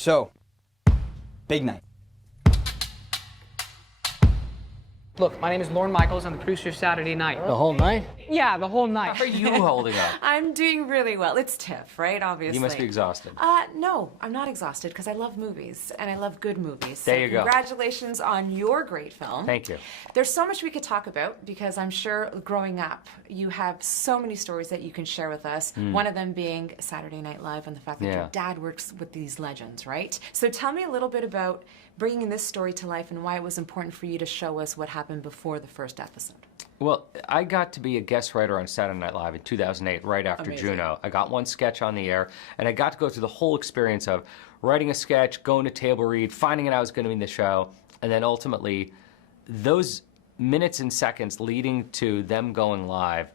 So, big night. Look, my name is Lorne Michaels. I'm the producer of Saturday Night. The whole night? Yeah, the whole night. How are you holding up? I'm doing really well. It's Tiff, right? Obviously. You must be exhausted. No, I'm not exhausted because I love movies and I love good movies. There you go. Congratulations on your great film. Thank you. There's so much we could talk about because I'm sure growing up you have so many stories that you can share with us. One of them being Saturday Night Live and the fact that your dad works with these legends, right? So tell me a little bit about bringing this story to life and why it was important for you to show us what happened before the first episode. Well, I got to be a guest writer on Saturday Night Live in 2008, right after Juno. I got one sketch on the air, and I got to go through the whole experience of writing a sketch, going to table read, finding out I was going to be in the show, and then ultimately those minutes and seconds leading to them going live,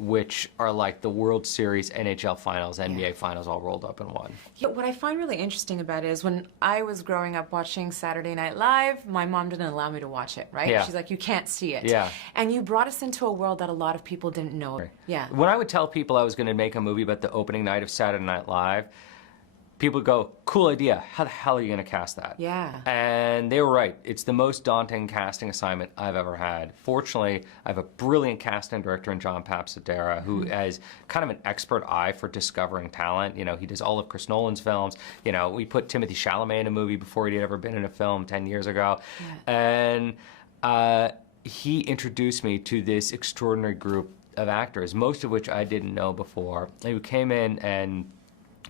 which are like the World Series, NHL Finals, NBA Finals all rolled up in one. Yeah, what I find really interesting about it is when I was growing up watching Saturday Night Live, my mom didn't allow me to watch it, right? Yeah. She's like, you can't see it. Yeah. And you brought us into a world that a lot of people didn't know. Yeah. When I would tell people I was going to make a movie about the opening night of Saturday Night Live, people would go, cool idea, how the hell are you going to cast that? Yeah. And they were right. It's the most daunting casting assignment I've ever had. Fortunately, I have a brilliant casting director in John Papsidera who has kind of an expert eye for discovering talent. You know, he does all of Chris Nolan's films. You know, we put Timothy Chalamet in a movie before he'd ever been in a film 10 years ago. And he introduced me to this extraordinary group of actors, most of which I didn't know before, who came in and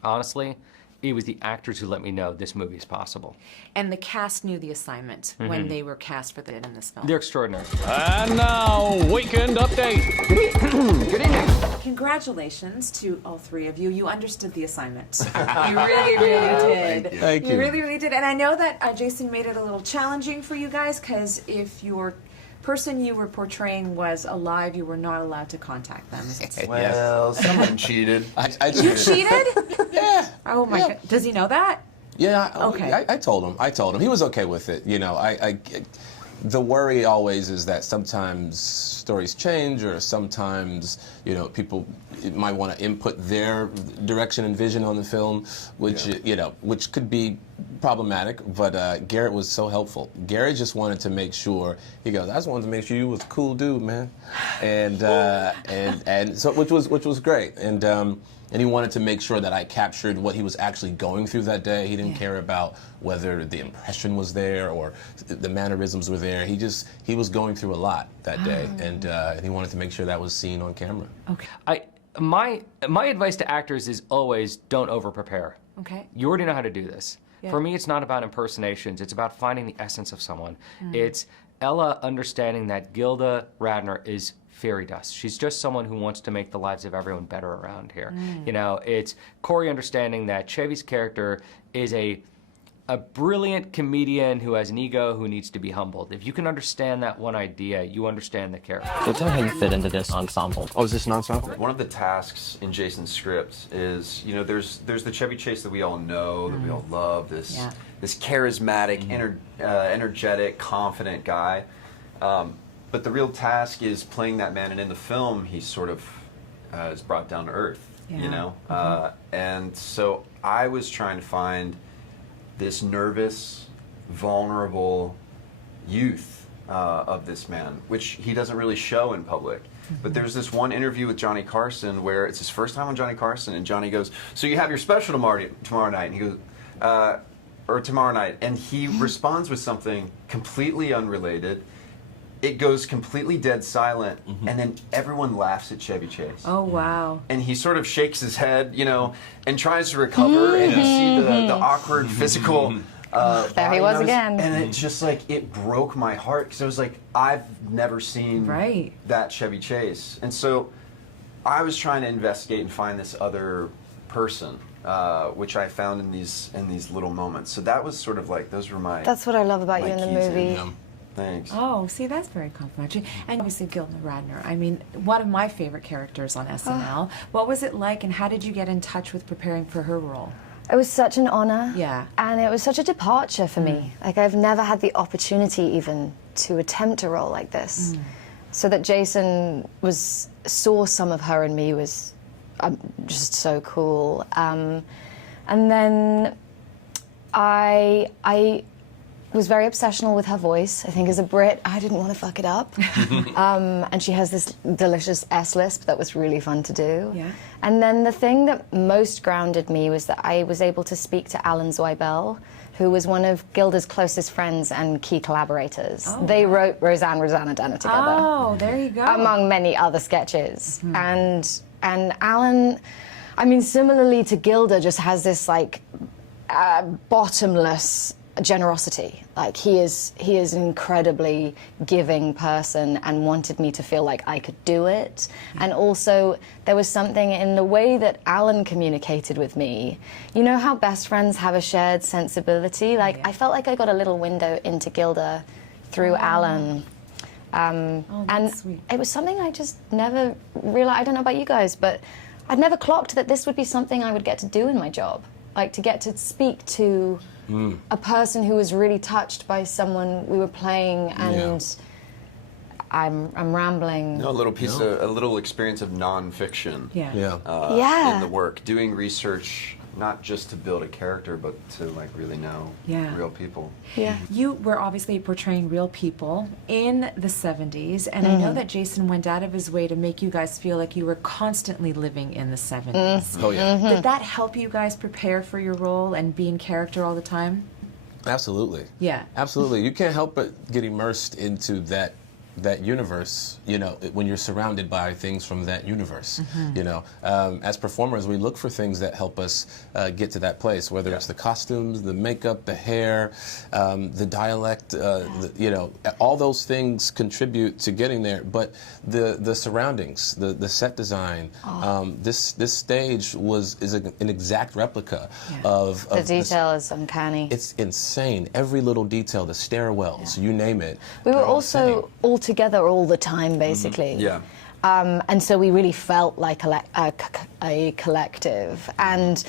honestly, it was the actors who let me know this movie is possible. And the cast knew the assignment when they were cast for in this film. They're extraordinary. And now, Weekend Update. Good evening. Congratulations to all three of you. You understood the assignment. You really, really did. Thank you. You really, really did. And I know that Jason made it a little challenging for you guys because if your person you were portraying was alive, you were not allowed to contact them. Well, someone cheated. I You cheated? Yeah. Oh my God. Does he know that? Yeah. Okay. I told him. He was okay with it. You know, the worry always is that sometimes stories change, or sometimes, you know, people might want to input their direction and vision on the film, which you know, which could be problematic. But Garrett was so helpful. Garrett just wanted to make sure. He goes, I just wanted to make sure you was a cool dude, man, and so which was great. And he wanted to make sure that I captured what he was actually going through that day. He didn't care about whether the impression was there or the mannerisms were there. He was going through a lot that day, and he wanted to make sure that was seen on camera. Okay. My advice to actors is always don't over-prepare. Okay. You already know how to do this. Yeah. For me, it's not about impersonations. It's about finding the essence of someone. It's Ella understanding that Gilda Radner is fairy dust. She's just someone who wants to make the lives of everyone better around here. You know, it's Cory understanding that Chevy's character is a brilliant comedian who has an ego who needs to be humbled. If you can understand that one idea, you understand the character. So tell me how you fit into this ensemble. Oh, is this an ensemble? One of the tasks in Jason's script is, you know, there's the Chevy Chase that we all know, that we all love, this charismatic, energetic, confident guy. But the real task is playing that man, and in the film, he sort of is brought down to earth, you know? And so I was trying to find this nervous, vulnerable youth of this man, which he doesn't really show in public. But there's this one interview with Johnny Carson where it's his first time on Johnny Carson, and Johnny goes, so you have your special tomorrow night? And he goes, or tomorrow night. And he responds with something completely unrelated. It goes completely dead silent, and then everyone laughs at Chevy Chase. Oh, wow. And he sort of shakes his head, you know, and tries to recover, and you see the awkward physical there he was again. And it's just like, it broke my heart, because I was like, I've never seen that Chevy Chase. And so I was trying to investigate and find this other person, which I found in these little moments. So that was sort of like, those were my... That's what I love about you in the movie. Thanks. Oh, see, that's very complimentary. And obviously Gilda Radner, I mean, one of my favorite characters on SNL. What was it like, and how did you get in touch with preparing for her role? It was such an honor. Yeah. And it was such a departure for me. Like, I've never had the opportunity even to attempt a role like this. So that Jason saw some of her in me was just so cool. And then I was very obsessional with her voice. I think as a Brit, I didn't want to fuck it up. And she has this delicious S-lisp that was really fun to do. Yeah. And then the thing that most grounded me was that I was able to speak to Alan Zweibel, who was one of Gilda's closest friends and key collaborators. Oh, they wrote Rosanna Dinner together. Oh, there you go. Among many other sketches. And Alan, I mean, similarly to Gilda, just has this like bottomless generosity. Like he is an incredibly giving person and wanted me to feel like I could do it. And also there was something in the way that Alan communicated with me. You know how best friends have a shared sensibility? Like I felt like I got a little window into Gilda through Alan. And sweet. it was something I just never realized. I don't know about you guys, but I'd never clocked that this would be something I would get to do in my job. Like to get to speak to a person who was really touched by someone we were playing, and I'm rambling. No, a little experience of nonfiction. Yeah. In the work, doing research, not just to build a character, but to like really know real people. Yeah. You were obviously portraying real people in the 70s, and I know that Jason went out of his way to make you guys feel like you were constantly living in the 70s. Oh yeah. Did that help you guys prepare for your role and be in character all the time? Absolutely. Yeah. Absolutely. You can't help but get immersed into that universe, you know, when you're surrounded by things from that universe. You know, as performers, we look for things that help us get to that place, whether it's the costumes, the makeup, the hair, the dialect, you know, all those things contribute to getting there. But the surroundings, the set design, this stage is an exact replica of the detail is uncanny. It's insane. Every little detail, the stairwells, you name it. We were also all together all the time, basically. Yeah. And so we really felt like a collective, and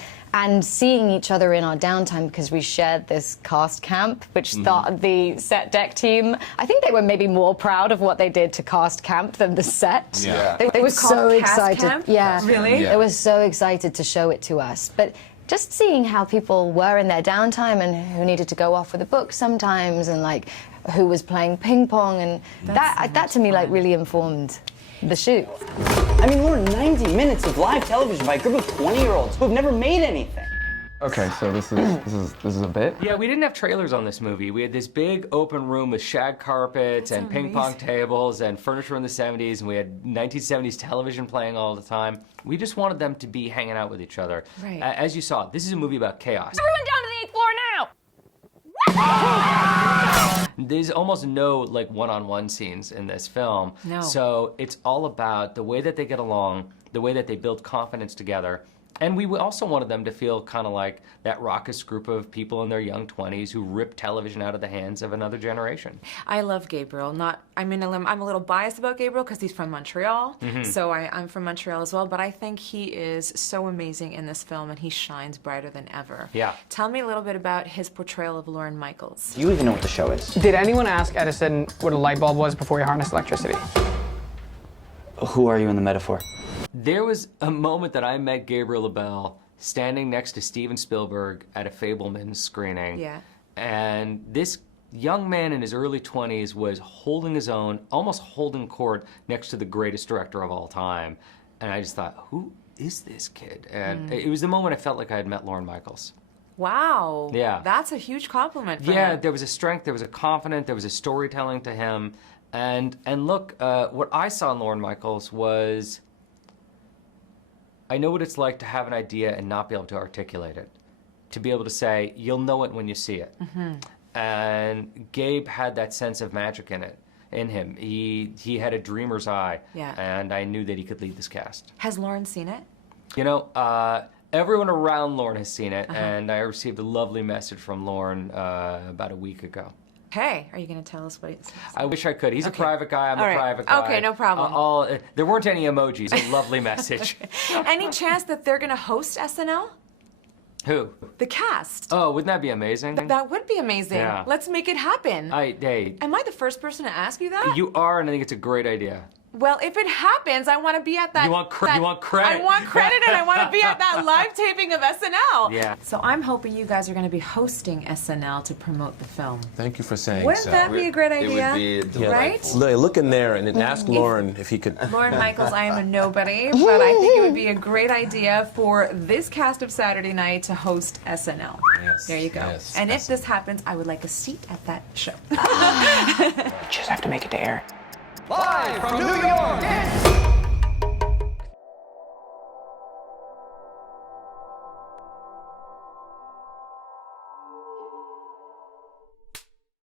seeing each other in our downtime, because we shared this cast camp, which the set deck team, I think they were maybe more proud of what they did to cast camp than the set. Yeah. They were so excited. Camp? Yeah. Really? They were so excited to show it to us. But just seeing how people were in their downtime and who needed to go off with a book sometimes, and like who was playing ping pong, and that to me like really informed the shoot. I mean, we're 90 minutes of live television by a group of 20-year-olds who have never made anything. Okay, so this is a bit? Yeah, we didn't have trailers on this movie. We had this big open room with shag carpets and ping pong tables and furniture in the 70s, and we had 1970s television playing all the time. We just wanted them to be hanging out with each other. Right. As you saw, this is a movie about chaos. Everyone down to the 8th floor now! There's almost no like one-on-one scenes in this film. No. So it's all about the way that they get along, the way that they build confidence together. And we also wanted them to feel kind of like that raucous group of people in their young 20s who rip television out of the hands of another generation. I love Gabriel. I'm a little biased about Gabriel because he's from Montreal, so I'm from Montreal as well, but I think he is so amazing in this film, and he shines brighter than ever. Yeah. Tell me a little bit about his portrayal of Lorne Michaels. Do you even know what the show is? Did anyone ask Edison what a light bulb was before he harnessed electricity? Who are you in the metaphor? There was a moment that I met Gabriel LaBelle standing next to Steven Spielberg at a Fabelmans screening. Yeah. And this young man in his early 20s was holding his own, almost holding court next to the greatest director of all time. And I just thought, who is this kid? And it was the moment I felt like I had met Lorne Michaels. Wow. Yeah. That's a huge compliment for Yeah, him. there was a strength, there was a confidence, there was a storytelling to him. And look, what I saw in Lorne Michaels was, I know what it's like to have an idea and not be able to articulate it. To be able to say, you'll know it when you see it. And Gabe had that sense of magic in him. He had a dreamer's eye. Yeah. And I knew that he could lead this cast. Has Lorne seen it? You know, everyone around Lorne has seen it, and I received a lovely message from Lorne about a week ago. Hey, are you going to tell us what it says? I wish I could. He's a private guy. I'm All a right. private guy. Okay, no problem. There weren't any emojis. A lovely message. Any chance that they're going to host SNL? Who? The cast. Oh, wouldn't that be amazing? That would be amazing. Yeah. Let's make it happen. Hey, Am I the first person to ask you that? you are, and I think it's a great idea. Well, if it happens, I want to be at that. You want credit? I want credit, and I want to be at that live taping of SNL. Yeah. So I'm hoping you guys are going to be hosting SNL to promote the film. Thank you for saying Wouldn't so. that be a great idea? It would be right? delightful. Look in there and then ask Lorne if he could. Lorne Michaels, I am a nobody, but I think it would be a great idea for this cast of Saturday Night to host SNL. Yes, There you go. yes, and if this happens, I would like a seat at that show. Just have to make it to air. Live from New York,